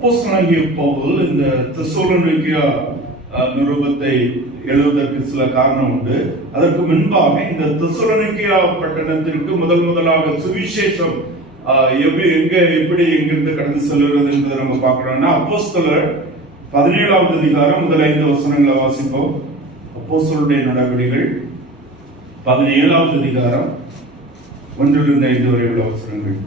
அப்போஸ்தலனாகிய பவுல் இந்த தெசலோனிக்கா நிருபத்தை எழுதுவதற்கு சில காரணம் உண்டு. அதற்கு முன்பாக இந்த தெசலோனிக்கா பட்டணத்திற்கு முதலாக சுவிசேஷம் எப்படி எங்கிருந்து கடந்து செல்கிறது என்பதை நம்ம பார்க்கிறோம்னா, அப்போஸ்தலர் 17வது அதிகாரம் முதல் 5 வசனங்களை வாசிப்போம். அப்போஸ்தலருடைய நடவடிக்கைகள் 17வது அதிகாரம் 1 to 5 வரை உள்ள வசனங்கள்.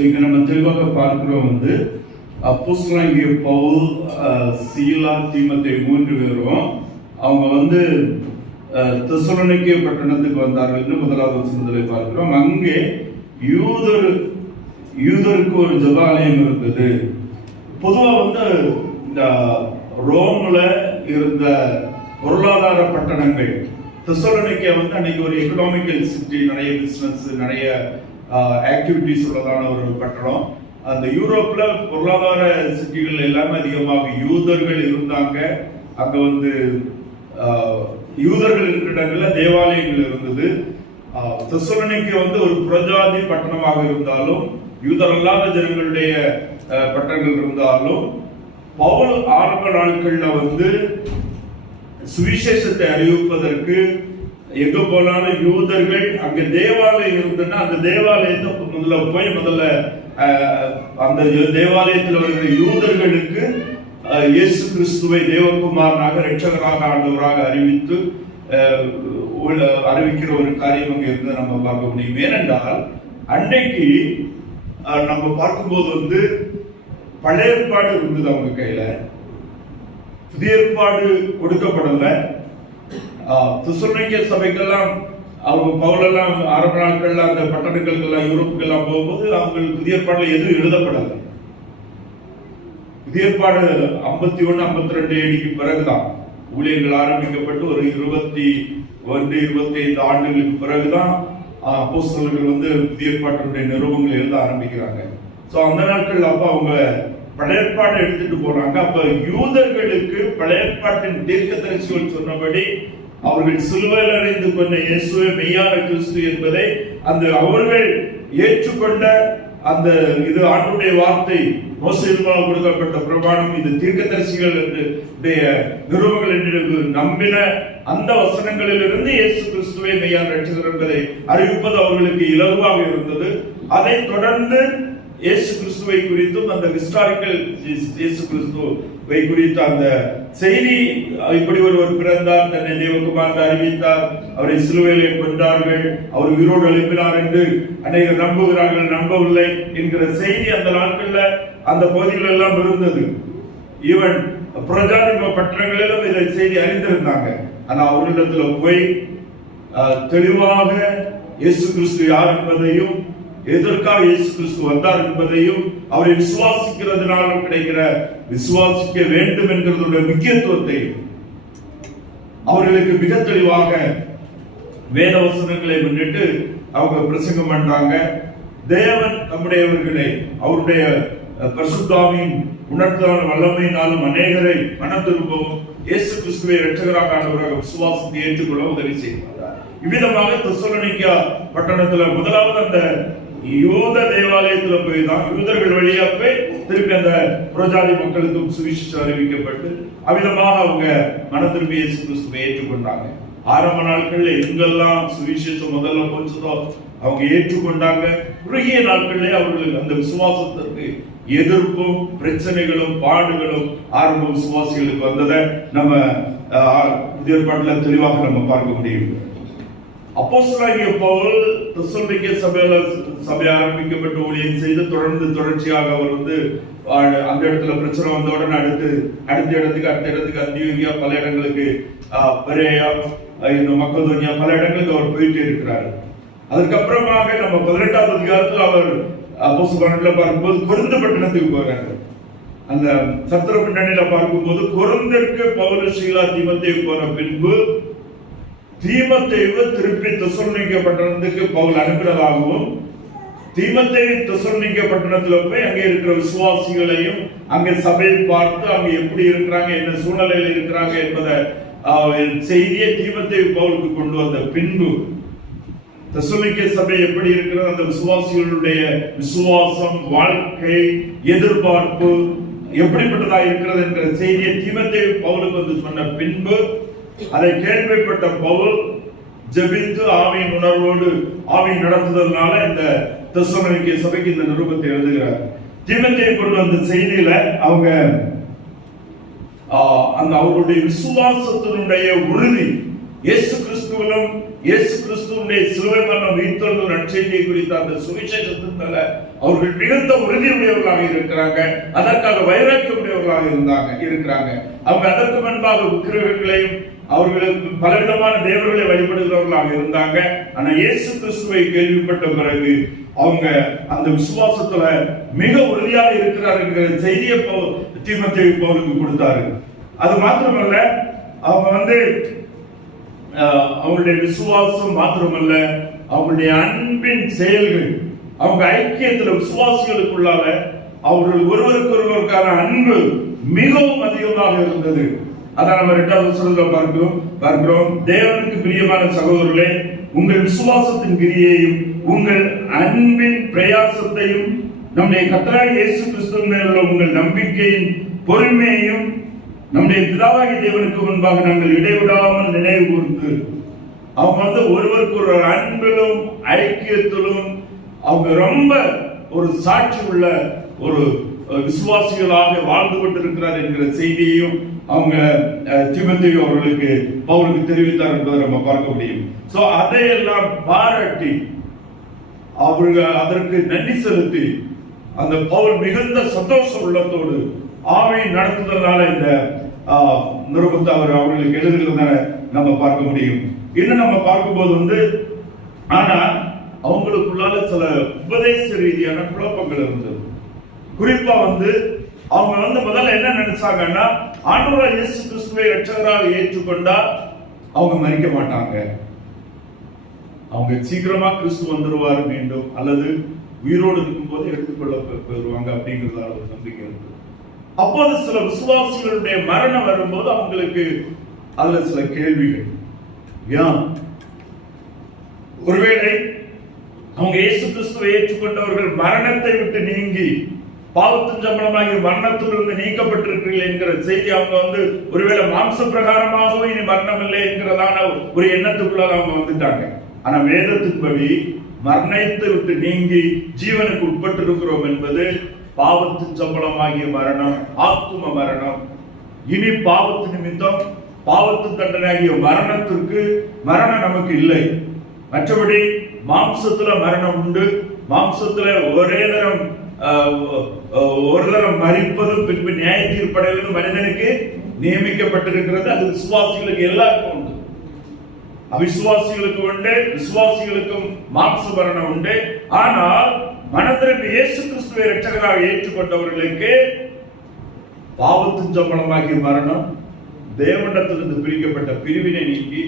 இங்க நம்ம தெளிவாக பார்க்கிறோம், அப்போஸ்தலனாகிய பவுல், சீலா, தீமோத்தேயு 3 பேரும் அவங்க தெசலோனிக்கே பட்டணத்துக்கு வந்தார்கள் என்று 1வது வசனத்தில் பார்க்கிறோம். அங்கே யூதருக்கு ஒரு ஜெபாலயம் இருந்தது. பொதுவா இந்த ரோம்ல இருந்த பொருளாதார பட்டணங்கள், தெசலோனிக்கே அன்னைக்கு ஒரு எக்கனாமிக்கல் சிட்டி, நிறைய பிசினஸ், நிறைய ஆக்டிவிட்டிஸ் உள்ளதான ஒரு பட்டணம். அந்த யூரோப்ல பொருளாதார சிட்டிகள் எல்லாமே அதிகமாக யூதர்கள் இருந்தாங்க. அங்க யூதர்கள் இருக்கிற இடங்கள்ல தேவாலயங்கள் இருந்தது. தெசலோனிக்கே ஒரு புறஜாதி பட்டணமாக இருந்தாலும், யூதர் அல்லாத ஜனங்களுடைய பட்டணங்கள் இருந்தாலும், பவுல் ஆரம்ப நாட்கள்ல சுவிசேஷத்தை அறிவிப்பதற்கு எங்க போனாலும் யூதர்கள், அங்க தேவாலயம் இருந்ததுன்னா அந்த தேவாலயத்தை முதல்ல அந்த தேவாலயத்தில் வருகிற யூதர்களுக்கு இயேசு கிறிஸ்துவை தேவகுமாரனாக, இரட்சகராக, ஆண்டவராக அறிவிக்கிற ஒரு காரியம் அங்க இருந்து நம்ம பார்க்க முடியும். ஏனென்றால் அன்னைக்கு நம்ம பார்க்கும்போது பழைய ஏற்பாடு இருந்தது அவங்க கையில, புதிய ஏற்பாடு கொடுக்கப்படல. தெசலோனிக்கே சபைக்கெல்லாம் அவங்க பவுலெல்லாம் ஆரம்ப நாட்கள்ல அந்த பட்டணங்களுக்கெல்லாம், யூரோப்புக்கெல்லாம் போகும்போது அவங்களுக்கு புதிய ஏற்பாடுல எதுவும் எழுதப்படலை. புதிய ஏற்பாடு 51, 52 ADக்கு பிறகுதான் ஊழியர்கள் ஆரம்பிக்கப்பட்டு ஒரு 21, 25 ஆண்டுகளுக்கு பிறகுதான் அப்போஸ்தலர்கள் புதிய ஏற்பாட்டினுடைய நிருபங்கள் எழுத ஆரம்பிக்கிறாங்க. சோ அந்த நாட்கள் அவங்க பழைய ஏற்பாட்டை எடுத்துட்டு போறாங்க. அப்ப யூதர்களுக்கு பழைய ஏற்பாட்டின் தீர்க்கதரிசிகள் சொன்னபடி அவர்கள் சிலுவையில் அறைந்து கொண்ட இயேசுவே மெய்யான கிறிஸ்து என்பதை அவர்கள் ஏற்றுக்கொண்ட இது ஆண்டவருடைய வார்த்தை, மோசேயினால் கொடுக்கப்பட்ட பிரமாணம், இது தீர்க்கதரிசிகளுடைய நிருபங்கள் என்று நம்பின அந்த வசனங்களிலிருந்து இயேசு கிறிஸ்துவை மெய்யான இரட்சகர் என்பதை அறிவிப்பது அவர்களுக்கு இலகுவாக இருந்தது. அதை தொடர்ந்து இயேசு கிறிஸ்துவை குறித்தும் அந்த ஹிஸ்டாரிக்கல் இயேசு கிறிஸ்துவை குறித்த அந்த செய்தி, இப்படி ஒருவர் பிறந்தார், தன்னை தேவகுமாரன் அறிவித்தார், அவரை சிலுவையிலே கொண்டார்கள், அவர் உயிரோடு எழுப்பினார் என்று அநேகர் நம்புகிறார்கள், நம்பவில்லை என்கிற செய்தி அந்த நாட்கள்ல அந்த பகுதிகள் எல்லாம் இருந்தது. ஈவன் புறஜாதி பட்டணங்களிலும் இதை செய்தி அறிந்திருந்தாங்க. ஆனா அவர்களிடத்துல போய் தெளிவாக இயேசு கிறிஸ்து யார் என்பதையும், எதற்காக இயேசு கிறிஸ்து வந்தார் என்பதையும், அவரை விசுவாசிக்கிறதுனாலும் கிடைக்கிற விசுவாசிக்க வேண்டும் என்கிறதுடைய முக்கியத்துவத்தை அவர்களுக்கு மிக தெளிவாக வேத வசனங்களை முன்னிட்டு அவங்க பிரசங்கம் பண்றாங்க. தேவன் நம்முடையவர்களை அவருடைய பரிசுத்தாவின் உணர்த்தான வல்லமையினாலும் அநேகரை மனம் திரும்பவும் இயேசு கிறிஸ்துவை இரட்சகராக, ஆண்டவராக விசுவாசத்தை ஏற்றுக்கொள்ள உதவி செய்கிறார். இவ்விதமாக தெசலோனிக்கா பட்டணத்துல முதலாவது அந்த யூத தேவாலயத்துல போய் தான் யூதர்கள் வழியா போய் திருப்பி அந்த புறஜாதி மக்களுக்கும் சுவிசேஷம் அறிவிக்கப்பட்டு அவ்விதமாக அவங்க மனம் திரும்பி இயேசு கிறிஸ்துவை ஏற்றுக்கொண்டாங்க. ஆரம்ப நாட்கள்ல எங்கெல்லாம் சுவிசேஷம் முதல்ல போச்சதோ அவங்க ஏற்றுக்கொண்டாங்க. குறுகிய நாட்களிலே அவர்களுக்கு அந்த விசுவாசத்திற்கு எதிர்ப்பும் பிரச்சனைகளும் பாடுகளும் ஆரம்ப விசுவாசிகளுக்கு வந்ததை நம்ம புதிய ஏற்பாட்டில் தெளிவாக நம்ம பார்க்க முடியும். அப்போஸ்தலனாகிய பவுல் தெசலோனிக்கே சபை ஆரம்பிக்கப்பட்ட ஊழியம் செய்து தொடர்ச்சியாக அவர் அந்த இடத்துல பிரச்சனை வந்த உடனே அடுத்த இடத்துக்கு அந்தியோகியா, பல இடங்களுக்கு பெரேயா, மக்கதோனியா, பல இடங்களுக்கு அவர் போயிட்டு இருக்கிறார். அதுக்கப்புறமாக நம்ம 18வது அதிகாரத்தில் அவர் அப்போஸ்தலர்களை பார்க்கும்போது கொரிந்து பட்டணத்துக்கு போறாங்க. அந்த சத்திர பின்னணியில பார்க்கும்போது கொரிந்திற்கு பவுல், சீலா, தீமோத்தேயு போன பின்பு தீமோத்தேயுவை திருப்பி தெசலோனிக்கே பட்டணத்துக்கு பவுல் அனுப்பினதாகவும், தீமோத்தேயு தெசலோனிக்கே பட்டணத்துல போய் அங்கே இருக்கிற விசுவாசிகளையும் அங்கே சபையை பார்த்து அங்க எப்படி இருக்கிறாங்க, என்ன சூழ்நிலையில் இருக்கிறாங்க என்பதை செய்தியை தீமோத்தேயு பவுலுக்கு கொண்டு வந்த பின்பு தெசலோனிக்கே சபை எப்படி இருக்கிறது, அந்த விசுவாசிகளுடைய விசுவாசம், வாழ்க்கை, எதிர்பார்ப்பு எப்படிப்பட்டதா இருக்கிறது என்ற செய்தியை தீமோத்தேயு பவுலுக்கு சொன்ன பின்பு அதை கேள்விப்பட்ட பவுல் ஜெபித்து ஆவியின் உணர்வோடு ஆவியின் நடத்துதல்னால இந்த தெசலோனிக்கே சபைக்கு இந்த நிருபத்தை எழுதுகிறார். தீமோத்தேயு கொண்டு வந்த செய்தியில அவங்க அந்த அவருடைய விசுவாசத்தினுடைய உறுதி, இயேசு கிறிஸ்துவிலும் இயேசு கிறிஸ்துவுடைய சிலுவை மரணம், உயிர்த்தெழுதல் நற்செய்தியை குறித்த அந்த சுவிசேஷத்தினால அவர்கள் மிகுந்த உறுதியுடையவர்களாக இருக்கிறாங்க. அதற்காக வைராக்கியமுடையவர்களாக இருக்கிறாங்க. அவங்க அதற்கு முன்பாக விக்கிரகங்களையும் அவர்களுக்கு பலவிதமான தேவர்களை வழிபடுகிறவர்களாக இருந்தாங்க. ஆனா இயேசு கிறிஸ்துவை கேள்விப்பட்ட பிறகு அவங்க அந்த விசுவாசத்துல மிக உறுதியாக இருக்கிறார் என்கிற செய்தியை தீமோத்தேயு பவுலுக்கு கொடுத்தாரு. அது மாத்திரமல்ல, அவங்க அவங்களுடைய விசுவாசம் மாத்திரமல்ல, அவங்களுடைய அன்பின் செயல்கள், அவங்க ஐக்கியத்துல விசுவாசிகளுக்குள்ளால அவர்கள் ஒருவருக்கு ஒருவருக்கான அன்பு மிகவும் அதிகமாக இருந்தது. அதான் நம்ம 2வது வசனத்துல பார்க்கிறோம். தேவனுக்கு பிரியமான சகோதரர்களே, உங்கள் விசுவாசத்தின் கிரியையும் உங்கள் அன்பின் பிரயாசத்தையும் நம்முடைய கர்த்தராகிய இயேசு கிறிஸ்துவின் மேல் உள்ள உங்கள் நம்பிக்கையின் பொறுமையையும் நம்முடைய பிதாவாகிய தேவனுக்கு முன்பாக நாங்கள் இடைவிடாமல் நினைவு கூர்ந்து, அவங்க ஒருவருக்கு ஒரு அன்பிலும் ஐக்கியத்திலும் அவங்க ரொம்ப ஒரு சாட்சி உள்ள ஒரு விசுவாசிகளாக வாழ்ந்து கொண்டிருக்கிறார் என்கிற செய்தியையும் அவங்க தீமோத்தேயு அவர்களுக்கு பவுலுக்கு தெரிவித்தார் என்பதை நம்ம பார்க்க முடியும். சோ அதையெல்லாம் பாராட்டி அவர்கள் அதற்கு நன்றி செலுத்தி அந்த பவுல் மிகுந்த சந்தோஷ உள்ளத்தோடு ஆவியின் நடத்துதலால இந்த நிருபத்தை அவர்களுக்கு எழுதுகிறத நம்ம பார்க்க முடியும். இன்னும் நம்ம பார்க்கும்போது ஆனா அவங்களுக்குள்ளால சில உபதேச ரீதியான குழப்பங்கள் இருந்தது. குறிப்பா அவங்க முதல்ல என்ன நினைச்சாங்கன்னா, ஆண்டவராகிய இயேசு கிறிஸ்துவை இரட்சகராக ஏற்றுக்கொண்டா அவங்க மரிக்க மாட்டாங்க, அவங்க சீக்கிரமா கிறிஸ்து வந்துருவாரு மீண்டும், அல்லது உயிரோடு இருக்கும் போது எடுத்துக்கொள்ள பெறுவாங்க அப்படிங்கிறதால ஒரு நம்பிக்கை இருக்கு. அப்போது சில விசுவாசிகளுடைய மரணம் வரும்போது அவங்களுக்கு அதுல சில கேள்விகள். ஏன் ஒருவேளை அவங்க இயேசு கிறிஸ்துவை ஏற்றுக்கொண்டவர்கள் மரணத்தை விட்டு நீங்கி பாவத்தின் சம்பளமாகிய மரணத்திலிருந்து நீக்கப்பட்டிருக்கிறீர்கள் என்கிற செய்தி அவங்க ஒருவேளை மாம்ச பிரகாரமாகவும் இனி மரணம் இல்லை என்கிறதான ஒரு எண்ணத்துக்குள்ள அவங்க வந்துட்டாங்க. ஆனா வேதத்தின்படி மரணத்தை விட்டு நீங்கி ஜீவனுக்கு உட்பட்டு இருக்கிறோம் என்பது பாவத்தின் சம்பளமாகிய மரணம், ஆத்தும மரணம். இனி பாவத்து நிமித்தம் பாவத்து தண்டனையாகிய மரணம் நமக்கு இல்லை. மற்றபடி மாம்சத்துல மரணம் உண்டு. மாம்சத்துல ஒரு தரம் மரிப்பதும் பின்பு நியாய தீர்ப்படைவதும் மனிதனுக்கு நியமிக்கப்பட்டிருக்கிறது. அது விசுவாசிகளுக்கு எல்லாருக்கும் உண்டு. அவிசுவாசிகளுக்கு உண்டு, விசுவாசிகளுக்கும் மாம்ச மரணம் உண்டு. ஆனால் மனதிற்கு இயேசு கிறிஸ்துவை இரட்சகராக ஏற்றுக்கொண்டவர்களுக்கு பாவத்தின் சம்பளமாகிய மரணம், தேவனிடத்திலிருந்து பிரிக்கப்பட்ட பிரிவினை நீக்கி,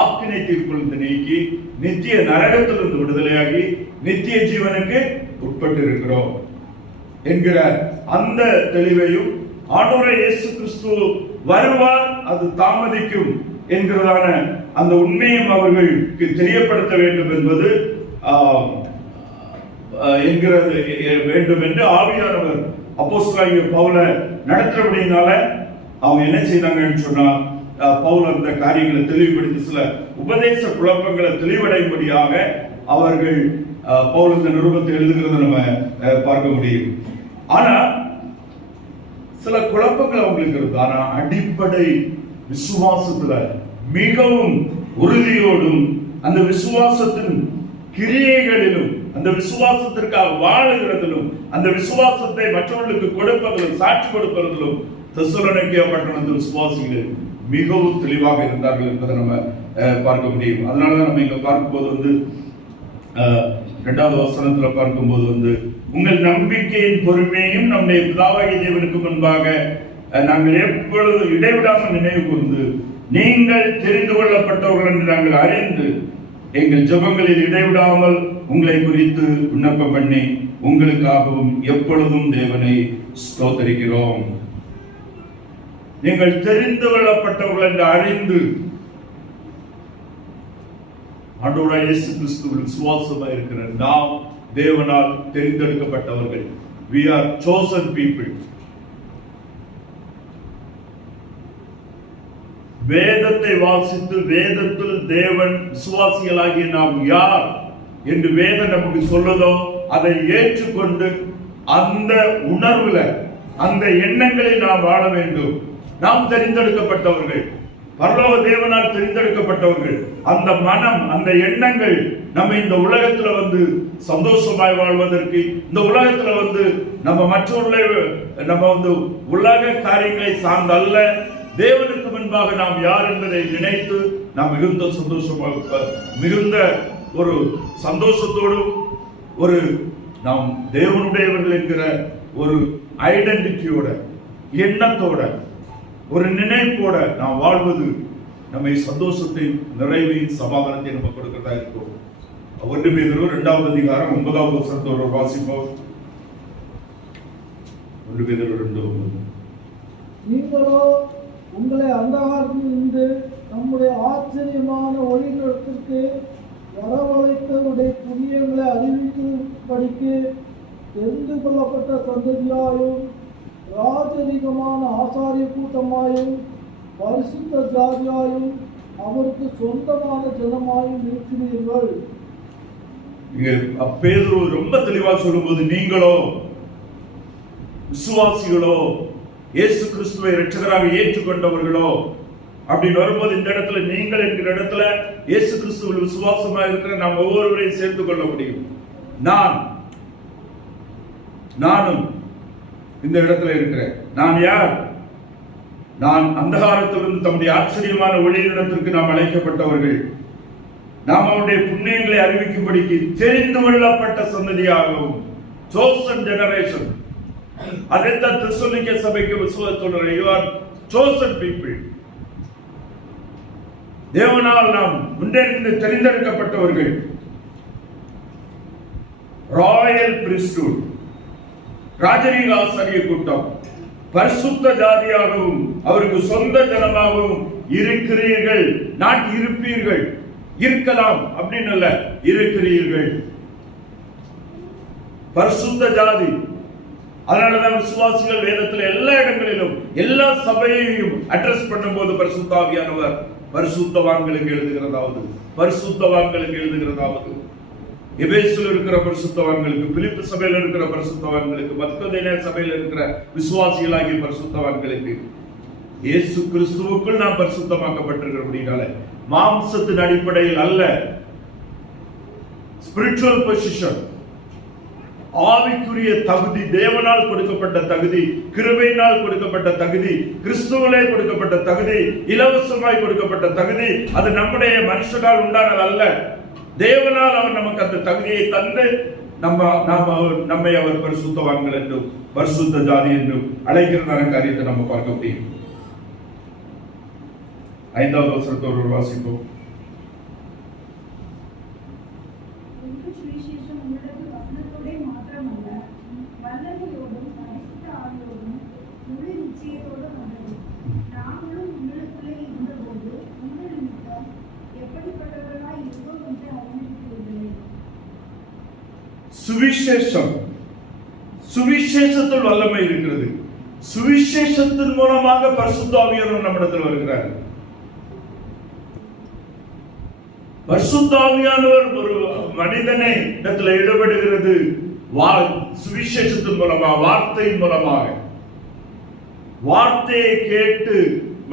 ஆக்கினை தீர்ப்பிலிருந்து நீக்கி, நித்திய நரகத்திலிருந்து விடுதலையாகி நித்திய ஜீவனுக்கு உட்பட்டு இருக்கிறோம் என்கிற அந்த தெளிவையும், ஆண்டவராகிய இயேசு கிறிஸ்து வருவார், அது தாமதிக்கும் என்கிறதான அந்த உண்மையும் அவர்களுக்கு தெரியப்படுத்த வேண்டும் என்பது வேண்டும் என்று ஆவியானவர் அப்போஸ்தலனாகிய பவுலை நடத்துறபடினால அவங்க என்ன செய்தாங்கன்னு சொன்னா, பவுல் அந்த காரியங்களை தெளிவுபடுத்தி சில உபதேச குழப்பங்களை தெளிவடையும்படியாக அவர்கள் பவுல் இந்த நிருபத்தை எழுதுகிறத நம்ம பார்க்க முடியும். ஆனா சில குழப்பங்கள் அவங்களுக்கு இருக்கு. ஆனா அடிப்படை விசுவாசத்துல மிகவும் உறுதியோடும் அந்த விசுவாசத்தின் கிரியைகளிலும் அந்த விசுவாசத்திற்காக வாழுகிறதிலும் அந்த விசுவாசத்தை மற்றவர்களுக்கு கொடுப்பதிலும் சாட்சி கொடுப்பதிலும் தெசலோனிக்கே பட்டணத்து விசுவாசிகள் மிகவும் தெளிவாக இருந்தார்கள் என்பதை நம்ம பார்க்க முடியும். அதனாலதான் நம்ம இங்க பார்க்கும்போது 2வது வசனத்துல பார்க்கும்போது உங்கள் நம்பிக்கையின் பொறுமையும் நம்முடைய பிதாவாகிய தேவனுக்கு முன்பாக நாங்கள் எப்பொழுது இடைவிடாமல் நினைவு கூர்ந்து நீங்கள் தெரிந்து கொள்ளப்பட்டவர்கள் என்று நாங்கள் அறிந்து எங்கள் ஜெபங்களில் இடைவிடாமல் உங்களை குறித்து விண்ணப்பம் பண்ணி உங்களுக்காகவும் எப்பொழுதும் தேவனை ஸ்தோத்திரிக்கிறோம். நீங்கள் தெரிந்து கொள்ளப்பட்டவர்கள் என்று அறிந்து ஆண்டவராகிய இயேசு கிறிஸ்துவில் விசுவாசமாக இருக்கிற நாம் தேவனால் தெரிந்தெடுக்கப்பட்டவர்கள். we are chosen people. வேதத்தை வாசித்து வேதத்தில் தேவன் விசுவாசிகளாகிய நாம் யார் என்று வேதம் நமக்கு சொல்லுதோ அதை ஏற்றுக்கொண்டு அந்த உணர்வுல அந்த எண்ணங்களில் நாம் வாழ வேண்டும். நாம் தெரிந்தெடுக்கப்பட்டவர்கள், பரலோக தேவனால் தெரிந்தெடுக்கப்பட்டவர்கள். அந்த மனம் அந்த எண்ணங்கள் நம்ம இந்த உலகத்துல சந்தோஷமாய் வாழ்வதற்கு, இந்த உலகத்துல நம்ம மற்றவர்களை நம்ம உலக காரியங்களை சார்ந்தல்ல, தேவனுக்கு முன்பாக நாம் யார் என்பதை நினைத்து நாம் மிகுந்த சந்தோஷமாக மிகுந்த ஒரு சந்தோஷத்தோடு ஒரு நாம் தேவனுடையவர்கள் என்கிற ஒரு ஐடென்டிட்டியோட எண்ணத்தோட ஒரு நினைப்போட நாம் வாழ்வது நம்மை சந்தோஷத்தை நிறைவையும் சமாதானத்தை நம்ம கொடுக்கிறதா இருக்கும். 1 பேதுரு 2வது அதிகாரம் 9வது வசனத்தோட வாசிப்போம். 1 பேதுரு 2:9. நீங்களோ உங்களை அந்தகாரத்திலிருந்து நம்முடைய ஆச்சரியமான ஒளியிடத்திற்கு வரவழைத்தவருடைய புண்ணியங்களை அறிவிக்கும்படிக்கு தெரிந்து கொள்ளப்பட்ட சந்ததியாயும் ராஜரிகமான ஆசாரிய கூட்டமாயும் பரிசுத்த ஜாதியாயும் அவருக்கு சொந்தமான ஜனமாயும் இருக்கிறீர்கள். பேதுரு ரொம்ப தெளிவா சொல்லும்போது, நீங்களோ விசுவாசிகளோ இயேசு கிறிஸ்துவை இரட்சகராக ஏற்றுக்கொண்டவர்களோ அப்படின்னு வரும்போது இந்த இடத்துல நீங்கள் என்கிற இடத்துல இயேசு கிறிஸ்துவில் விசுவாசமா இருக்கிற நாம் ஒவ்வொருவரையும் சேர்த்து கொள்ள முடியும். நானும் இந்த இடத்துல இருக்கிறேன். நான் யார்? நான் அந்தகாரத்திலிருந்து தம்முடைய ஆச்சரியமான ஒளியிடத்திற்கு நாம் அழைக்கப்பட்டவர்கள். நாம் அவருடைய புண்ணியங்களை அறிவிக்கும்படிக்கு தெரிந்து கொள்ளப்பட்ட சந்ததியாகவும் chosen generation. அதைத்தான் தெசலோனிக்கே சபைக்கு சொல்றார், you are chosen people. தேவனால் நாம் முன்னேறிந்து தெரிந்தெடுக்கப்பட்டவர்கள். ராயல் பிரிஸ்ட்ஹுட், ராஜரீக ஆசாரிய கூட்டம், பரிசுத்த ஜாதியாகவும் அவருக்கு சொந்த ஜனமாகவும் இருக்கிறீர்கள். நான் இருப்பீர்கள், இருக்கலாம் அப்படின்னு அல்ல, இருக்கிறீர்கள். பரிசுத்த ஜாதி. அதனாலதான் விசுவாசிகள் வேதத்தில் எல்லா இடங்களிலும் எல்லா சபையையும் அட்ரஸ் பண்ணும்போது பரிசுத்த ஆவியானவர் பரிசுத்தவான்களுக்கு எழுதுகிறதாவது எபேசில் இருக்கிற பரிசுத்தவான்களுக்கு, பிலிப்பு சபையில் இருக்கிற பரிசுத்தவான்களுக்கு, மக்கதேனியா சபையில் இருக்கிற விசுவாசிகளாகிய பரிசுத்தவான்களுக்கு, இயேசு கிறிஸ்துவுக்குள் நாம் பரிசுத்தமாக்கப்பட்டிருக்கிறபடினால மாம்சத்தின் அடிப்படையில் அல்ல, ஸ்பிரிச்சுவல் பொசிஷன், ஆவிக்குரிய தகுதி, தேவனால் கொடுக்கப்பட்ட தகுதி, கிருபையினால் கொடுக்கப்பட்ட தகுதி, கிறிஸ்துவிலே கொடுக்கப்பட்ட தகுதி, இலவசமாய் கொடுக்கப்பட்ட தகுதி. அது நம்முடைய மனுஷனால் உண்டானது அல்ல. தேவனால் அவர் நமக்கு அந்த தகுதியை தந்து நம்மை அவர் பரிசுத்தவான்கள் என்றும் பரிசுத்த ஜாதி என்றும் அழைக்கிறதான காரியத்தை நம்ம பார்க்க முடியும். 5வது வசனத்தோடு வாசிப்போம். சுவிசேஷம், சுவிசேஷத்தில் வல்லமை இருக்கிறது. சுவிசேஷத்தின் மூலமாக பரிசுத்த ஆவியானவர் நம்மிடத்தில் வருகிறார். பரிசுத்த ஆவியானவர் ஒரு மனிதனை இடத்துல ஈடுபடுகிறது சுவிசேஷத்தின் மூலமாக, வார்த்தையின் மூலமாக, வார்த்தையை கேட்டு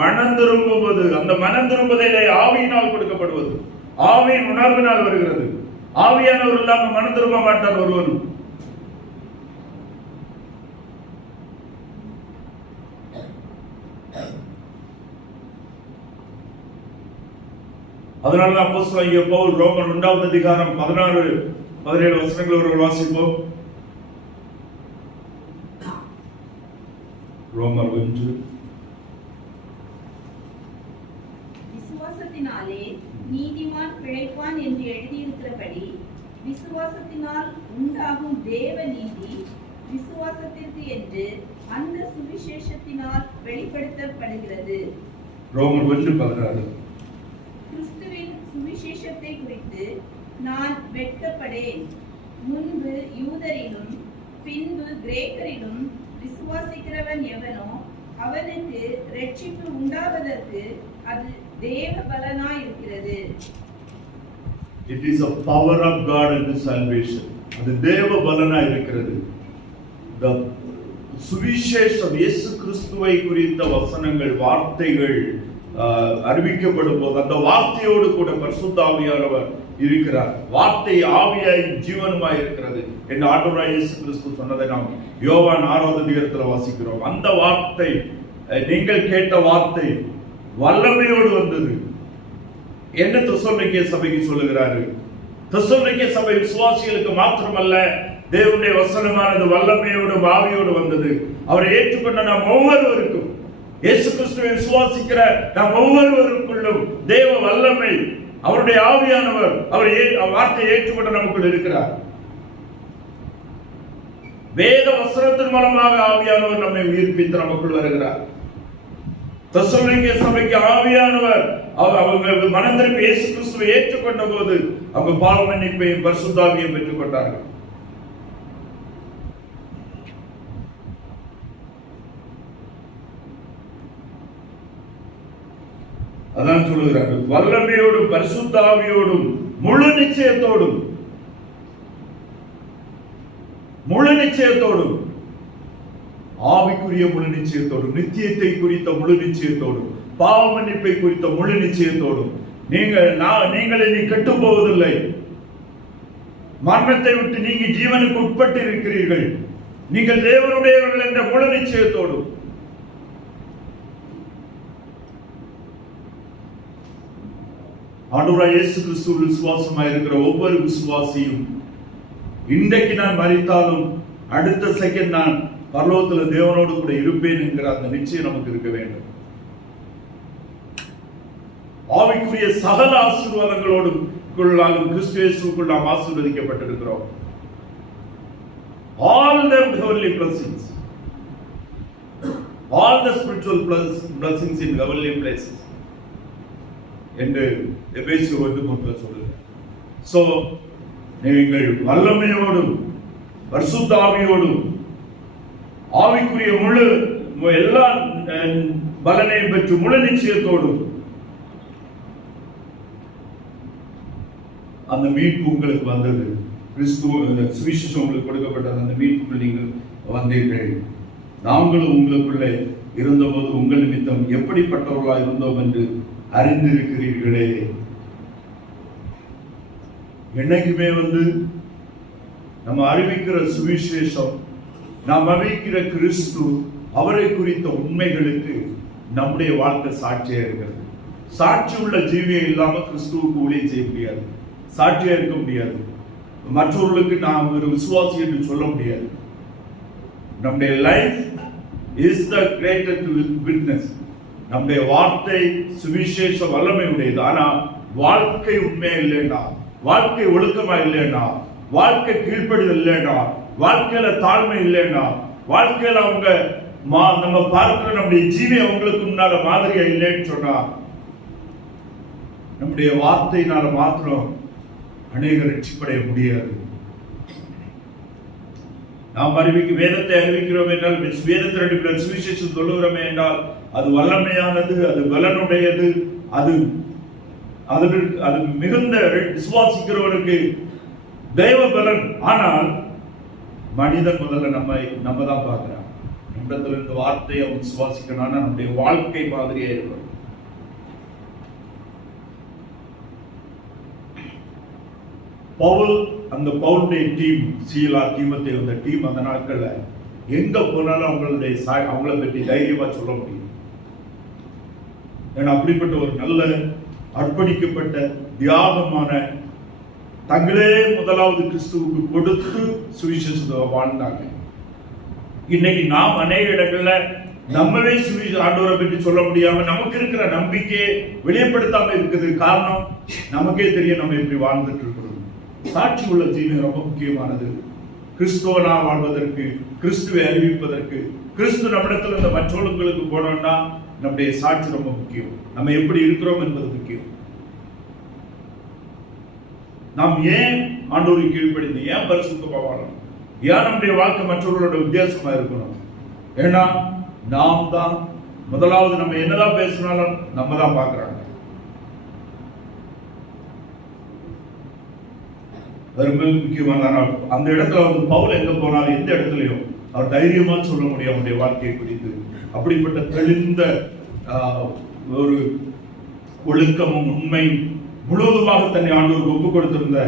மனம் திரும்புவது, அந்த மனம் திரும்புதலே ஆவியினால் கொடுக்கப்படுவது, ஆவியின் உணர்வினால் வருகிறது. ஆவியானவர் இல்லாம மனம் திரும்ப மாட்டார் ஒருவனும். அதனாலதான் அப்போஸ்தலனாகிய பவுல் ரோமர் 2வது அதிகாரம் 16-17 வசனங்களை ஒரு வாசிப்போம். ரோமர் 1. விசுவாசத்தினாலே நீதிமான் பிழைப்பான் என்று எழுதியிருக்கிறபடி விசுவாசத்தினால் உண்டாகும் தேவ நீதி விசுவாசத்திற்கு என்று அந்த சுவிசேஷத்தினால் வெளிப்படுத்தப்படுகிறது. ரோமர் 1:16. கிறிஸ்துவின் சுவிசேஷத்தை குறித்து நான் வெட்கப்படேன். முன்பு யூதரிலும் பின்பு கிரேக்கரிலும் விசுவாசிக்கிறவன் எவனோ அவனுக்கு இரட்சிப்பு உண்டாவதற்கு அது தேவ பலனாய் இருக்கிறது. It is a power of God unto salvation. அது தேவ பலனாய் இருக்கிறது. சுவிசேஷம் இயேசு கிறிஸ்துவை குறித்த வசனங்கள், வார்த்தைகள் அறிவிக்கப்படும் போது அந்த வார்த்தையோடு கூட பரிசுத்த ஆவியானவர் இருக்கிறார். வார்த்தை ஆவியாய் ஜீவனுமாய் இருக்கிறது என்று ஆண்டவராய் இயேசு கிறிஸ்து சொன்னதை நாம் யோவான் 6வது அதிகாரத்தில் வாசிக்கிறோம். அந்த வார்த்தை, நீங்கள் கேட்ட வார்த்தை வல்லமையோடு வந்தது என்று தெசலோனிக்கே சபைக்கு சொல்லுகிறாரு. தெசலோனிக்கே சபை விசுவாசிகளுக்கு மாத்திரமல்ல, தேவனுடைய வசனமானது வல்லமையோடு ஆவியோடு வந்தது. அவரை ஏற்றுக்கொண்ட நாம் ஒவ்வொருவருக்கும், இயேசு கிறிஸ்துவை விசுவாசிக்கிற நாம் ஒவ்வொருவருக்குள்ளும் தேவ வல்லமை, அவருடைய ஆவியானவர், வார்த்தையை ஏற்றுக்கொண்ட நமக்குள் இருக்கிறார். வேத வசனத்தின் மூலமாக ஆவியானவர் நம்மை உயிர்ப்பித்து நமக்குள் வருகிறார். தெசலோனிக்கே சபைக்கு ஆவியானவர் அவங்க மனம் திரும்பி இயேசு கிறிஸ்துவை ஏற்றுக்கொண்ட போது அவங்க பாவ மன்னிப்பையும் பரிசுத்த ஆவியையும் பெற்றுக் கொண்டார்கள். அதான் சொல்லுகிறார்கள், வல்லமையோடும் பரிசுத்த ஆவியோடும் முழு நிச்சயத்தோடும் ஆவிக்குரிய முழு நிச்சயத்தோடும், நித்தியத்தை குறித்த முழு நிச்சயத்தோடும், பாவ மன்னிப்பை குறித்த முழு நிச்சயத்தோடும் நீங்கள் இனி கெட்டு போவதில்லை, மரணத்தை விட்டு நீங்க ஜீவனுக்கு உட்பட்டு இருக்கிறீர்கள், நீங்கள் தேவனுடையவர்கள் என்ற முழு நிச்சயத்தோடும். ஆண்டவராய் இயேசு கிறிஸ்துவில் விசுவாசமாய் இருக்கிற ஒவ்வொரு விசுவாசியும் இன்றைக்கு நான் மரித்தாலும் அடுத்த செகண்ட் நான் பரலோகத்தில் தேவனோடு கூட இருப்பேன் என்கிற அந்த நிச்சயம் நமக்கு இருக்க வேண்டும். ஆவிக்குரிய சகல ஆசீர்வாதங்களோடும் கிறிஸ்து இயேசுவுக்குள் நாம் ஆசீர்வதிக்கப்பட்டிருக்கிறோம். All the heavenly blessings, all the spiritual blessings in heavenly places என்று எபேசியர் 1:3 சொல்லுது. சோ நீங்கள் வல்லமையோடும் பரிசுத்த ஆவியோடும் ஆவிக்குரிய முழு எல்லா பலனையும் பெற்று முழு நிச்சயத்தோடும் அந்த மீட்பு உங்களுக்கு வந்தது. கிறிஸ்துவ சுவிசேஷம் உங்களுக்கு கொடுக்கப்பட்டது. அந்த மீட்புக்குள் நீங்கள் வந்தீர்கள். நாங்களும் உங்களுக்குள்ளே இருந்தபோது உங்கள் நிமித்தம் எப்படிப்பட்டவர்களாக இருந்தோம் என்று அறிந்திருக்கிறீர்களே. என்னைக்குமே நம்ம அறிவிக்கிற சுவிசேஷம், நாம் அறிவிக்கிற கிறிஸ்து, அவரை குறித்த உண்மைகளுக்கு நம்முடைய வாழ்க்கை சாட்சியா இருக்கிறது. சாட்சி உள்ள ஜீவியை இல்லாம கிறிஸ்துவுக்கு ஊழியம் செய்ய முடியாது, சாட்சியா இருக்க முடியாது, மற்றவர்களுக்கு நாம் ஒரு விசுவாசி என்று சொல்ல முடியாது. நம்முடைய life is the greatest witness. நம்முடைய வார்த்தை சுவிசேஷ வல்லமை உடையது. ஆனா வாழ்க்கை உண்மையா இல்லைன்னா, வாழ்க்கை ஒழுக்கமா இல்லைன்னா, வாழ்க்கை கீழ்ப்படிதல் இல்லைன்னா, வாழ்க்கையில தாழ்மை இல்லைன்னா, வாழ்க்கையில அவங்க நம்ம பார்க்கிற நம்முடைய ஜீவி அவங்களுக்கு முன்னால மாதிரியா இல்லைன்னு சொன்னா, நம்முடைய வார்த்தையினால மாத்திரம் அநேகர் ரட்சிப்படைய முடியாது. நாம் வேதத்தை அறிவிக்கிறோம் என்றால், வேதத்தின் சுவிசேஷம் சொல்லுகிறோம் என்றால் அது வல்லமையானது, அது பலனுடையது, அது மிகுந்த விசுவாசிக்கிறவருக்கு தெய்வ பலன். ஆனால் மனிதன் முதல்ல நம்ம தான் பார்க்கிறான். நம்மிடத்துல இந்த வார்த்தையை விசுவாசிக்கணும்னா நம்முடைய வாழ்க்கை மாதிரியே இருக்கணும். பவுல், அந்த பவுலுடைய டீம், சீலா, தீமோத்தேயு, அந்த டீம் அந்த நாட்கள்ல எங்க போனாலும் அவங்கள பற்றி தைரியமா சொல்ல முடியும். ஏன்னா அப்படிப்பட்ட ஒரு நல்ல அர்ப்பணிக்கப்பட்ட தியாகமான, தங்களே முதலாவது கிறிஸ்துவுக்கு கொடுத்து சுவிசேஷத்தை வாழ்ந்தாங்க. இன்னைக்கு நாம் அநேக இடங்கள்ல நம்மவே ஆண்டவரை பற்றி சொல்ல முடியாம நமக்கு இருக்கிற நம்பிக்கையை வெளிப்படுத்தாம இருக்குது. காரணம், நமக்கே தெரியும் நம்ம எப்படி வாழ்ந்துட்டு இருக்கிறோம். சாட்சி உள்ள ஜீவன் ரொம்ப முக்கியமானது. கிறிஸ்துவனா வாழ்வதற்கு, கிறிஸ்துவை அறிவிப்பதற்கு, கிறிஸ்து நம்மிடத்துல இந்த மற்றவர்களுக்கு போனோம்னா நம்முடைய சாட்சி ரொம்ப முக்கியம். நம்ம எப்படி இருக்கிறோம் என்பது முக்கியம். நாம் ஏன் ஆண்டவருக்கு கீழ்ப்படிந்து, ஏன் பரிசுத்தமா வாழணும், ஏன் நம்முடைய வாழ்க்கை மற்றவர்களோட வித்தியாசமா இருக்கணும்? ஏன்னா நாம் தான் முதலாவது. நம்ம என்னதான் பேசினாலும் நம்ம தான் பார்க்கிறாங்க. முக்கியமான அந்த இடத்துல வந்து பவுல் எங்க போனாலும் எந்த இடத்துலயும் அவர் தைரியமா சொல்ல முடியும் அவருடைய வாழ்க்கையை குறித்து. அப்படிப்பட்ட தெளிந்த ஒரு ஒழுக்கமும் உண்மையும் முழுவதுமாக தன்னை ஆண்டவருக்கு ஒப்புக் கொடுத்திருந்த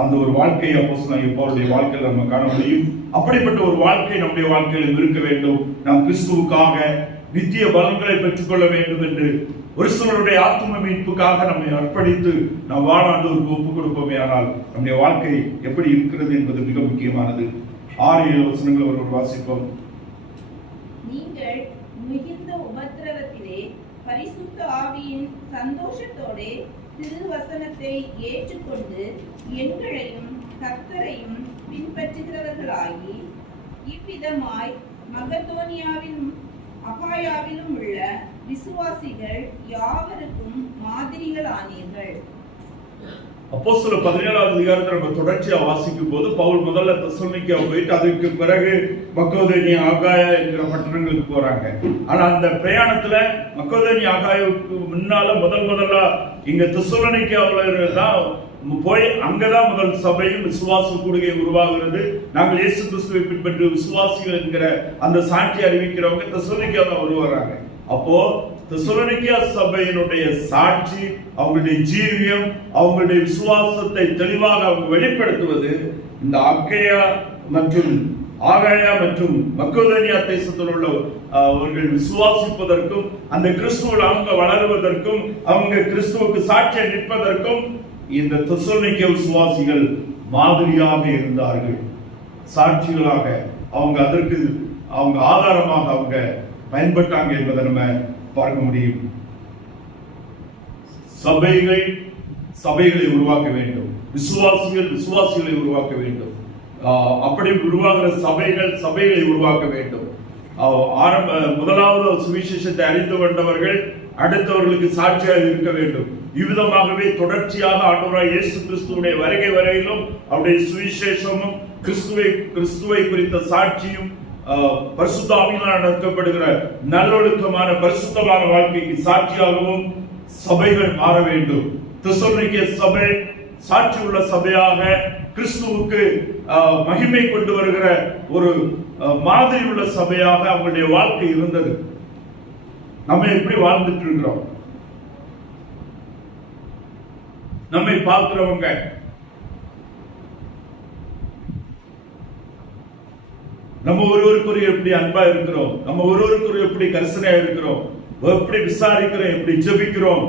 அந்த ஒரு வாழ்க்கையை அப்போஸ்தலனாகிய பவுலுடைய வாழ்க்கையில் நம்ம காண முடியும். அப்படிப்பட்ட ஒரு வாழ்க்கை நம்முடைய வாழ்க்கையில் இருக்க வேண்டும். நாம் கிறிஸ்துவுக்காக நித்திய பலன்களை பெற்றுக்கொள்ள வேண்டும் என்று ஒரு சிலருடைய ஆத்ம மீட்புக்காக நம்மை அர்ப்பணித்து நாம் ஆண்டவருக்கு ஒப்புக் கொடுப்போமே. ஆனால் நம்முடைய வாழ்க்கை எப்படி இருக்கிறது என்பது மிக முக்கியமானது. 6-7 வசனங்கள் ஒருவர் வாசிப்போம். நீங்கள் மிகுந்த உபத்திரவத்திலே பரிசுத்த ஆவியின் சந்தோஷத்தோடு திருவசனத்தை ஏற்றுக்கொண்டு எங்களையும் கர்த்தரையும் பின்பற்றுகிறவர்களாகி இவ்விதமாய் மகதோனியாவிலும் அகாயாவிலும் உள்ள விசுவாசிகள் யாவருக்கும் மாதிரிகளானீர்கள். அப்போஸ்தலர் 17வது அதிகாரத்தை நம்ம தொடர்ச்சியா வாசிக்கும் போது பவுல் முதல்ல தெசலோனிக்கே போயிட்டு அதுக்கு பிறகு மக்கோதோனியா, ஆகாயா என்கிற பட்டணங்களுக்கு போறாங்க. ஆனா அந்த பிரயாணத்துல மக்கோதோனியா, ஆகாயாவுக்கு முன்னால முதல்ல இங்க தெசலோனிக்கேவுல தான் போய் அங்கதான் முதல் சபையும் விசுவாச கூடுகை உருவாகிறது. நாங்கள் இயேசு கிறிஸ்துவை பின்பற்றி விசுவாசிகள் என்கிற அந்த சாட்சி அறிவிக்கிறவங்க தெசலோனிக்கே தான் உருவாறாங்க. அப்போ தெசலோனிக்கே சபையினுடைய சாட்சி, அவங்களுடைய ஜீவியம், அவங்களுடைய விசுவாசத்தை தெளிவாக அவங்க வெளிப்படுத்துவது இந்த அக்கேயா மற்றும் ஆகாயா மற்றும் மக்கோதோனியா தேசத்தில் உள்ள அவர்கள் விசுவாசிப்பதற்கும் அந்த கிறிஸ்துவில் அவங்க வளருவதற்கும் அவங்க கிறிஸ்துவுக்கு சாட்சியை நிற்பதற்கும் இந்த தெசலோனிக்கே விசுவாசிகள் மாதிரியாக இருந்தார்கள். சாட்சிகளாக அவங்க அதற்கு அவங்க ஆதாரமாக அவங்க பயன்பட்டாங்க என்பதை நம்ம பார்க்க முடியும். சபைகளை உருவாக்க வேண்டும், விசுவாசிகளை உருவாக்க வேண்டும். அப்படி உருவாகிற சபைகளை உருவாக்க வேண்டும். முதலாவது சுவிசேஷத்தை அறிந்து கொண்டவர்கள் அடுத்தவர்களுக்கு சாட்சியாக இருக்க வேண்டும். இவ்விதமாகவே தொடர்ச்சியாக ஆண்டவராகிய இயேசு கிறிஸ்துவுடைய வருகை வரையிலும் அவருடைய சுவிசேஷமும் கிறிஸ்துவை குறித்த சாட்சியும் பரிசுத்த ஆவியினால் நடக்கப்படுகிற நல்லொழுக்கமான பரிசுத்தமான வாழ்க்கைக்கு சாட்சியாகவும் சபைகள் மாற வேண்டும். தெசலோனிக்கே சபை சாட்சி உள்ள சபையாக கிறிஸ்துவுக்கு மகிமை கொண்டு வருகிற ஒரு மாதிரி உள்ள சபையாக அவங்களுடைய வாழ்க்கை இருந்தது. நம்ம எப்படி வாழ்ந்துட்டு இருக்கிறோம்? நம்மை பார்க்கிறவங்க நம்ம ஒருவருக்கு எப்படி அன்பா இருக்கிறோம், நம்ம ஒருவருக்கு எப்படி கரிசனையா இருக்கிறோம், எப்படி விசாரிக்கிறோம், எப்படி ஜெபிக்கிறோம்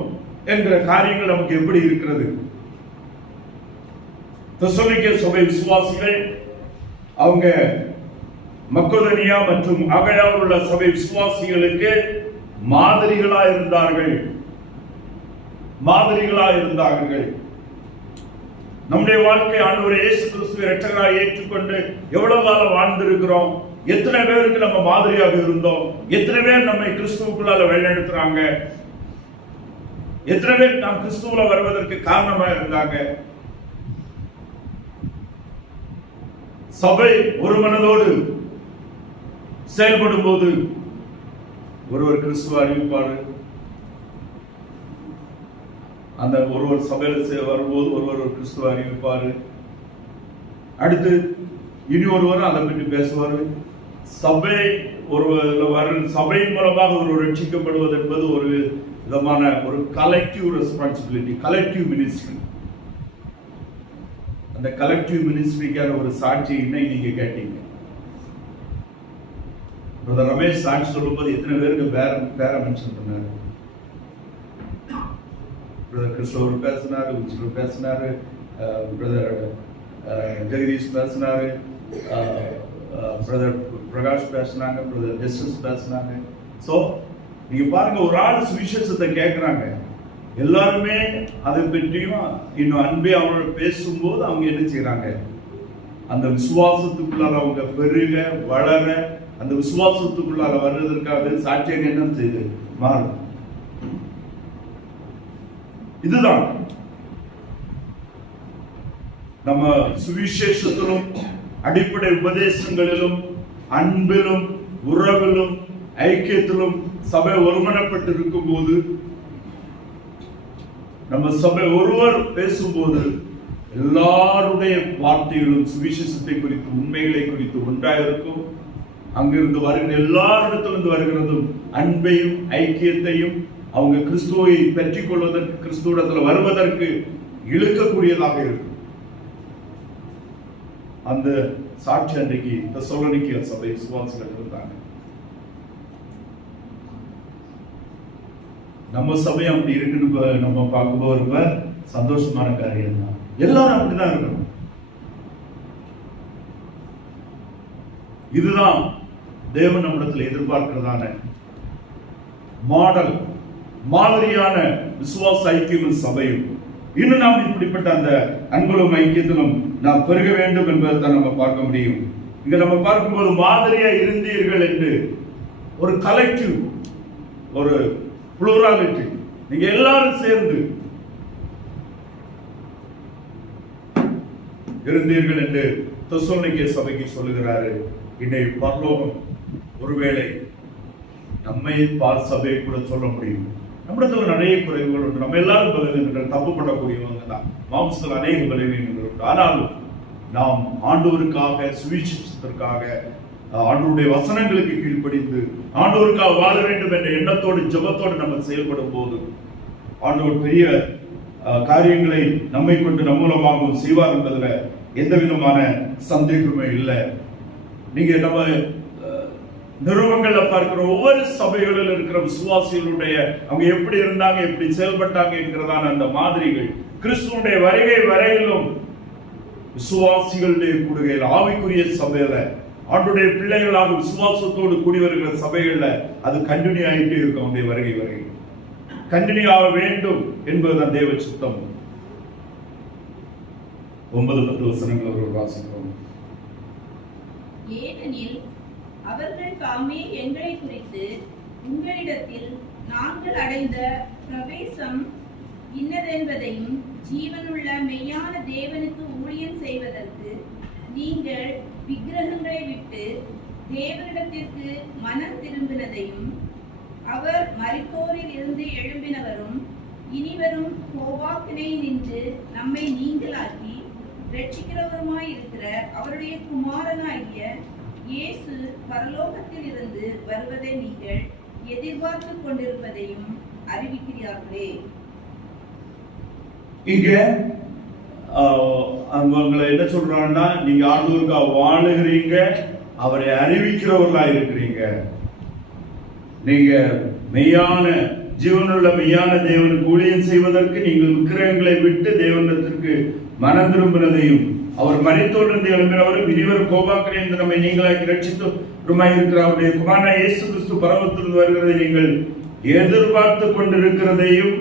என்கிற காரியங்கள் நமக்கு எப்படி இருக்கிறது? தெசலோனிக்கே சபை விசுவாசிகள் அவங்க மக்கோதோனியா மற்றும் ஆகாயாவில் உள்ள சபை விசுவாசிகளுக்கு மாதிரிகளா இருந்தார்கள். நம்முடைய வாழ்க்கை ஆண்டவரை இயேசு கிறிஸ்துவை இரட்சகராய் ஏற்றுக்கொண்டு எவ்வளவு காலம் வாழ்ந்திருக்கிறோம்? எத்தனை பேருக்கு நம்ம மாதிரியாக இருந்தோம்? எத்தனை பேர் நம்மை கிறிஸ்துவுக்குள்ளால வழிநடத்துறாங்க? எத்தனை பேர் நாம் கிறிஸ்துவுல வருவதற்கு காரணமா இருந்தாங்க? சபை ஒரு மனதோடு செயல்படும் போது ஒருவர் கிறிஸ்துவ அறிவிப்பாரு, அந்த ஒருவர் சபையில வரும்போது ஒருவர் கிறிஸ்துவ அறிவிப்பாரு. அடுத்து இனி ஒருவர் அதை பற்றி பேசுவார். சபை சபையின் மூலமாக ஒரு ரட்சிக்கப்படுவது என்பது ஒரு விதமான ஒரு கலெக்டிவ் ரெஸ்பான்சிபிலிட்டி, கலெக்டிவ் மினிஸ்ட்ரி. அந்த கலெக்டிவ் மினிஸ்ட்ரிக்கான ஒரு சாட்சி இன்னைக்கு நீங்க கேட்டீங்க. பிரதர் ரமேஷ் சாட்சி சொல்லும்போது எத்தனை பேருக்கு பேர மென்ஷன் பண்ணாரு. பிரதர் கிறிஸ்டோவர் பேசினாரு, உச்சிவர் பேசினாரு, பிரதர் ஜெகதீஷ் பேசினாரு, பிரதர் பிரகாஷ் பேசினாங்க, பிரதர் ஜஸ்டிஸ் பேசினாங்க. சோ நீங்க பாருங்க, ஒரு ஆள் சுவிசேஷத்தை கேட்கிறாங்க, எல்லாருமே அதை பற்றியும் இன்னும் அன்பே அவங்களோட பேசும்போது அவங்க என்ன செய்யறாங்க, அந்த விசுவாசத்துக்குள்ளால அவங்க பெருக வளர, அந்த விசுவாசத்துக்குள்ளால வர்றதற்காக சாட்சியம் என்ன செய்து மாறும். இதுதான் நம்ம சுவிசேஷத்திலும் அடிப்படை உபதேசங்களிலும் அன்பிலும் உறவிலும் ஐக்கியத்திலும் சபை ஒருமனப்பட்டு இருக்கும் போது, நம்ம சபை ஒருவர் பேசும்போது எல்லாருடைய வார்த்தைகளும் சுவிசேஷத்தை குறித்து உண்மைகளை குறித்து ஒன்றாயிருக்கும். அங்கிருந்து வருகிற எல்லாரிடத்திலிருந்து வருகிறதும் அன்பையும் ஐக்கியத்தையும் அவங்க கிறிஸ்துவை பெற்றுக் கொள்வதற்கு, கிறிஸ்துவத்தில் வருவதற்கு இழுக்கக்கூடியதாக இருக்கும். அந்த சாட்சி அன்றைக்கு தெசலோனிக்கே சபை விசுவாசிகள் இருந்தாங்க. நம்ம சபை அப்படி இருக்குன்னு நம்ம பார்க்கும்போது ரொம்ப சந்தோஷமான காரியம் தான். எல்லாரும் அப்படிதான் இருக்கணும். இதுதான் தேவன் நம்மிடத்தில் எதிர்பார்க்கிறதான மாடல், மாதிரியான விசுவாச ஐக்கியமும் சபையும். இன்னும் நாம் இப்படிப்பட்ட அந்த அன்பிலும் ஐக்கியத்திலும் நாம் பெருக வேண்டும் என்பதை தான் நம்ம பார்க்க முடியும். இங்க நம்ம பார்க்கும்போது மாதிரியா இருந்தீர்கள் என்று ஒரு கலெக்டிவ், ஒரு புளூராலிட்டி, நீங்க எல்லாரும் சேர்ந்து இருந்தீர்கள் என்று தெசலோனிக்கே சபைக்கு சொல்லுகிறாரு. இன்னைக்கு பரலோகம் ஒருவேளை நம்மை சபையை கூட சொல்ல முடியும். நம்மிடத்துல நிறைய குறைவுகள் உண்டு. நம்ம எல்லாரும் பலவீனங்கள், தப்பு பண்ணக்கூடியவங்க தான். மாம்சத்தில் அநேக பலவீனங்கள் உண்டு. ஆனாலும் நாம் ஆண்டவருக்காக, சுவிசேஷத்திற்காக, ஆண்டவருடைய வசனங்களுக்கு கீழ்ப்படிந்து ஆண்டவருக்காக வாழ வேண்டும் என்ற எண்ணத்தோடு ஜெபத்தோடு நம்ம செயல்படும் போது ஆண்டவர் பெரிய காரியங்களை நம்மை கொண்டு நம் மூலமாகவும் செய்வார் என்பதுல எந்த விதமான சந்தேகமே இல்லை. நீங்க நம்ம நிறுவனங்கள்ல பார்க்கிற ஒவ்வொரு சபைகளில் இருக்கிற விசுவாசிகளுடைய அவங்க எப்படி இருந்தாங்க, எப்படி செயல்பட்டாங்க என்கிறதான அந்த மாதிரிகள் கிறிஸ்துவனுடைய வருகை வரையிலும் விசுவாசிகளுடைய கூடுகையில் ஆவிக்குரிய சபையில ஆண்டுடைய பிள்ளைகளாக விசுவாசத்தோடு கூடி வருகிற சபைகள்ல அது கண்டினியூ ஆகிட்டே இருக்கும். அவனுடைய வருகை வரை கண்டினியூ ஆக வேண்டும் என்பதுதான் தேவ சித்தம். 9-10 வசனங்கள் அவர்கள் வாசிக்கிறோம். ஏனெனில் அவர்கள் தாமே எங்களை குறித்து உங்களிடத்தில் நாங்கள் அடைந்த பிரவேசம் இன்னதென்பதையும் ஜீவனுள்ள மெய்யான தேவனுக்கு ஊழியம் செய்வதற்கு நீங்கள் விக்கிரகங்களை விட்டு தேவனிடத்திற்கு மனம் திரும்பினதையும் அவர் மரித்தோரில் இருந்து எழும்பினவரும் இனிவரும் கோபாக்கினை நின்று நம்மை நீங்களாக்கி ரட்சிக்கிறவருமாய் இருக்கிற அவருடைய குமாரனாகிய இயேசு பரலோகத்தில் இருந்து வருவதை நீங்கள் எதிர்பார்த்து கொண்டிருப்பதையும் அறிவிக்கிறார்களே. இங்க அவங்களை என்ன சொல்றாங்கன்னா, நீங்க ஆண்டவருக்கா வாழுகிறீங்க, அவரை அறிவிக்கிறவர்களா இருக்கிறீங்க. நீங்க மெய்யான ஜீவனுள்ள மெய்யான தேவனுக்கு ஊழியம் செய்வதற்கு நீங்கள் விக்கிரகங்களை விட்டு தேவனிடத்திற்கு மனம் திரும்பினதையும் அவர் மரித்தோரிலிருந்து எழும்பினவரும் இனிவரும் கோபாக்கினை என்று நம்மை நீங்களாக்கி ரட்சித்தவருமாய் இருக்கிற அவருடைய குமாரனாகிய இயேசு கிறிஸ்து பரலோகத்திலிருந்து வருகிறதை நீங்கள் எதிர்பார்த்து கொண்டிருக்கிறதையும்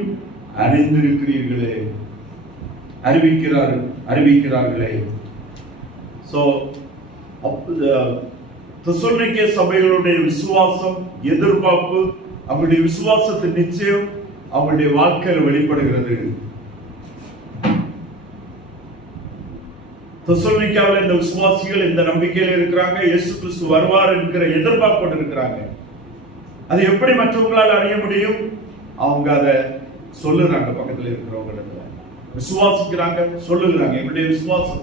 அறிந்திருக்கிறீர்களே, அறிவிக்கிறார்களே. சோ தெசலோனிக்கே சபைகளுடைய விசுவாசம், எதிர்பார்ப்பு, அவங்களுடைய விசுவாசத்தின் நிச்சயம் அவங்களுடைய வாழ்க்கையில் வெளிப்படுகிறது. தெசலோனிக்காவில் இந்த விசுவாசிகள் இந்த நம்பிக்கையில் இருக்கிறாங்க. இயேசு கிறிஸ்து வருவார் என்கிற எதிர்பார்ப்போடு இருக்கிறாங்க. அது எப்படி மற்றவங்களால் அறிய முடியும்? அவங்க அதை சொல்லுறாங்க, பக்கத்தில் இருக்கிறவங்க விசுவாசிக்கிறாங்க, சொல்லுகிறாங்க. எங்களுடைய விசுவாசம்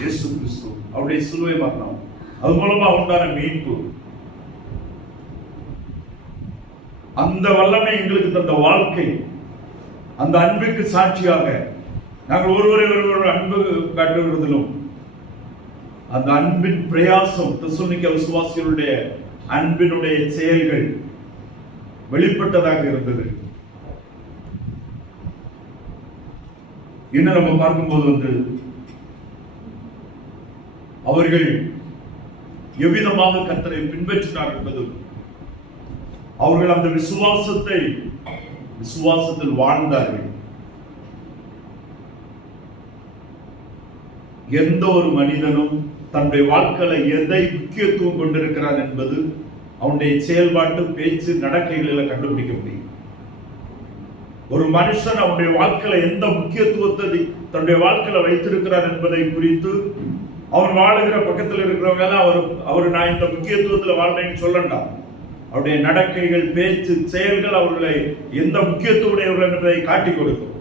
இயேசு கிறிஸ்து, அவருடைய சிலுவை மரணம், அது மூலமா உண்டான மீட்பு, அந்த வல்லமை எங்களுக்கு தந்த வாழ்க்கை, அந்த அன்பிற்கு சாட்சியாக நாங்கள் ஒருவரை ஒருவர் அன்பு காட்டுவதிலும் அந்த அன்பின் பிரயாசம், தெசலோனிக்க விசுவாசிகளுடைய அன்பினுடைய செயல்கள் வெளிப்பட்டதாக இருந்தது. இன்னும் நம்ம பார்க்கும்போது அவர்கள் எவ்விதமாக கர்த்தரை பின்பற்றினார் என்பதும், அவர்கள் அந்த விசுவாசத்தில் வாழ்ந்தார்கள். எந்த ஒரு மனிதனும் தன்னுடைய வாழ்க்கையில எதை முக்கியத்துவம் கொண்டிருக்கிறான் என்பது அவனுடைய செயல்பாட்டு, பேச்சு, நடக்கைகளில கண்டுபிடிக்க முடியும். ஒரு மனுஷன் அவனுடைய வாழ்க்கையில எந்த முக்கியத்துவத்தை தன்னுடைய வாழ்க்கையில வைத்திருக்கிறார் என்பதை குறித்து அவன் வாழுகிற பக்கத்தில் இருக்கிறவங்க அவர் நான் இந்த முக்கியத்துவத்தில் வாழ்றேன்னு சொல்லண்டாம். அவருடைய நடக்கைகள், பேச்சு, செயல்கள் அவர்களை எந்த முக்கியத்துவம் என்பதை காட்டிக் கொடுக்கும்.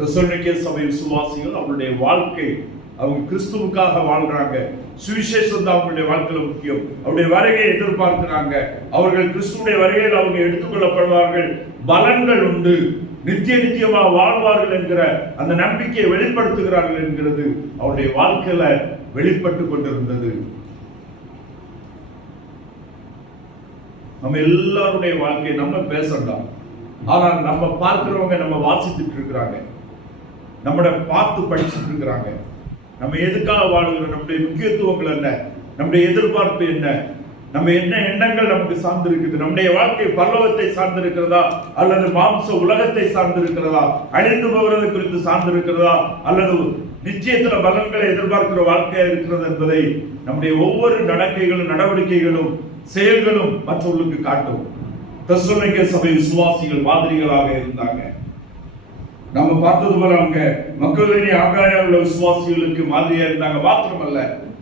தெசலோனிக்கே சபை விசுவாசிகள் அவருடைய வாழ்க்கை, அவங்க கிறிஸ்துவுக்காக வாழ்றாங்க. சுவிசேஷம் தான் அவங்களுடைய வாழ்க்கையில முக்கியம். அவருடைய வருகையை எதிர்பார்க்கிறாங்க. அவர்கள் கிறிஸ்துவுடைய வருகையில் அவங்க எடுத்துக்கொள்ளப்படுவார்கள், பலன்கள் உண்டு, நித்தியமாக வாழ்வார்கள் என்கிற அந்த நம்பிக்கையை வெளிப்படுத்துகிறார்கள் என்கிறது அவருடைய வாழ்க்கையில வெளிப்பட்டு கொண்டிருந்தது. நம்ம எல்லாருடைய வாழ்க்கையை நம்ம பேசலாம், ஆனால் நம்ம பார்க்கிறவங்க நம்ம வாசித்துட்டு இருக்கிறாங்க, நம்மளை பார்த்து படிச்சுட்டு இருக்கிறாங்க. நம்ம எதுக்காக வாழுகிறோம், நம்முடைய முக்கியத்துவங்கள் என்ன, நம்முடைய எதிர்பார்ப்பு என்ன, நம்ம என்ன எண்ணங்கள் நமக்கு சார்ந்து இருக்குது, நம்முடைய வாழ்க்கை பரலோகத்தை சார்ந்து இருக்கிறதா அல்லது மாம்ச உலகத்தை சார்ந்து இருக்கிறதா, அழிந்து போகிறது குறித்து சார்ந்து இருக்கிறதா அல்லது நிச்சயத்துல பலன்களை எதிர்பார்க்கிற வாழ்க்கையா இருக்கிறது என்பதை நம்முடைய ஒவ்வொரு நடக்கைகளும், நடவடிக்கைகளும், செயல்களும் மற்றவர்களுக்கு காட்டும். தெசலோனிக்கே சபை விசுவாசிகள் மாதிரிகளாக இருந்தாங்க. நம்ம பார்த்தது போல அவங்க மக்களிடையே ஆகாய உள்ள விசுவாசிகளுக்கு மாதிரியா இருந்தாங்க. மாத்திரமல்ல,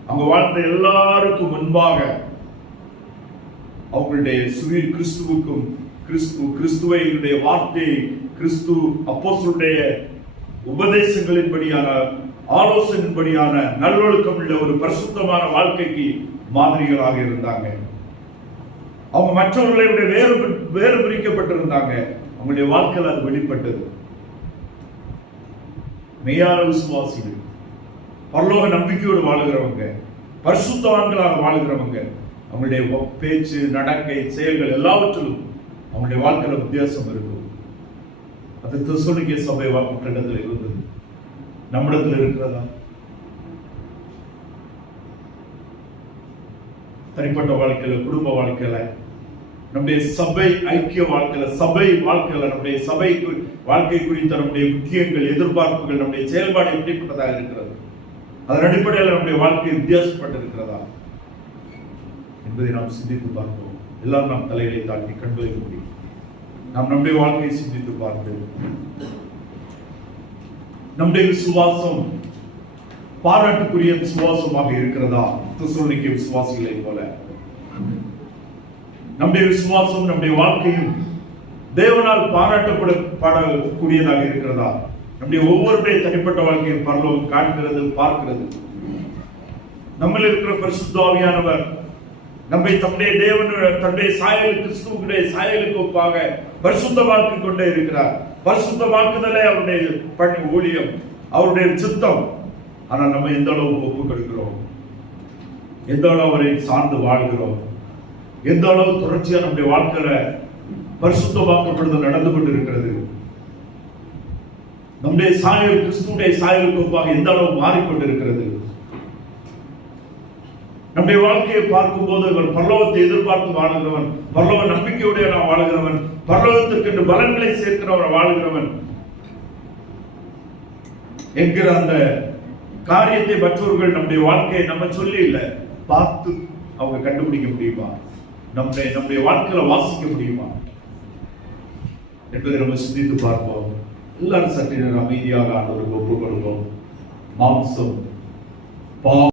அவங்க வாழ்ந்த எல்லாருக்கும் முன்பாக அவங்களுடைய கிறிஸ்துவுக்கும் கிறிஸ்துவையுடைய வார்த்தை, கிறிஸ்து அப்போஸ்தலருடைய உபதேசங்களின்படியான, ஆலோசனையின்படியான நல்லொழுக்கம் உள்ள ஒரு பரிசுத்தமான வாழ்க்கைக்கு மாதிரிகளாக இருந்தாங்க. அவங்க மற்றவர்களை வேறு பிரிக்கப்பட்டிருந்தாங்க. அவங்களுடைய வாழ்க்கையில் அது வெளிப்பட்டது. மெய்யான விசுவாசிகள், பரலோக நம்பிக்கையோடு வாழுகிறவங்க, பரிசுத்தவான்களாக வாழுகிறவங்க, அவங்களுடைய பேச்சு, நடக்கை, செயல்கள் எல்லாவற்றிலும் அவங்களுடைய வாழ்க்கையில வித்தியாசம் இருக்கும். அது தெசலோனிக்கே சபை மக்களிடத்தில் இருந்தது. நம்மிடத்தில் இருக்கிறதா? தனிப்பட்ட வாழ்க்கையில, குடும்ப வாழ்க்கையில, நம்முடைய சபை ஐக்கிய வாழ்க்கையில, சபை வாழ்க்கையில, நம்முடைய சபை வாழ்க்கை குறித்த நம்முடைய முக்கியங்கள், எதிர்பார்ப்புகள், நம்முடைய செயல்பாடு எப்படிப்பட்டதாக இருக்கிறது? அதன் அடிப்படையில் நம்முடைய வாழ்க்கை வித்தியாசப்பட்டிருக்கிறதா என்பதை நாம் சிந்தித்து பார்ப்போம். எல்லாரும் நாம் தலைகளை தாண்டி கண்களை மூடி நாம் நம்முடைய வாழ்க்கையை சிந்தித்து பார்த்து, நம்முடைய விசுவாசம் பாராட்டுக்குரிய விசுவாசமாக இருக்கிறதா? தெசலோனிக்கே விசுவாசிகளை போல நம்முடைய விசுவாசம், நம்முடைய வாழ்க்கையும் தேவனால் பாராட்டப்படக்கூடியதாக இருக்கிறதா? நம்முடைய ஒவ்வொருடைய தனிப்பட்ட வாழ்க்கையும் பரலோகம் காண்கிறது, பார்க்கிறது. நம்மில் இருக்கிற பரிசுத்த ஆவியானவர் நம்மை தன்னுடைய சாயல், கிறிஸ்துவுடைய சாயலுக்கு ஒப்பாக பரிசுத்தமாக்கிக் கொண்டே இருக்கிறார். பரிசுத்தமாக்குதலே அவருடைய பணி, ஊழியம், அவருடைய சித்தம். ஆனால் நம்ம எந்த அளவுக்கு ஒப்புக் கொடுக்கிறோம், எந்த அளவு அவரை சார்ந்து வாழ்கிறோம், எந்த அளவு தொடர்ச்சியா நம்முடைய வாழ்க்கையில பரிசுத்தமாக்கப்படுதல் நடந்து கொண்டிருக்கிறது. நம்முடைய சாயல் கிறிஸ்துவுடைய சாயலுக்கு ஒப்பாக எந்த அளவு மாறிக்கொண்டிருக்கிறது. நம்முடைய வாழ்க்கையை பார்க்கும் போது இவர் பரலோகத்தை எதிர்பார்த்து வாழுகிறவன், பரலோக நம்பிக்கையுடைய நான் வாழுகிறவன், பரலோகத்திற்கு பலன்களை சேர்க்கிறவன் வாழுகிறவன் என்கிற அந்த காரியத்தை மற்றவர்கள் நம்முடைய வாழ்க்கையை நம்ம சொல்லி இல்லை, பார்த்து அவங்க கண்டுபிடிக்க முடியுமா? நம்முடைய வாழ்க்கையில வாசிக்க முடியுமா என்பதை நம்ம சிந்தித்து பார்ப்போம். எல்லாரும் சற்று அமைதியாக ஆண்டவருக்கு ஒப்புக் கொடுப்போம். மாம்சம்,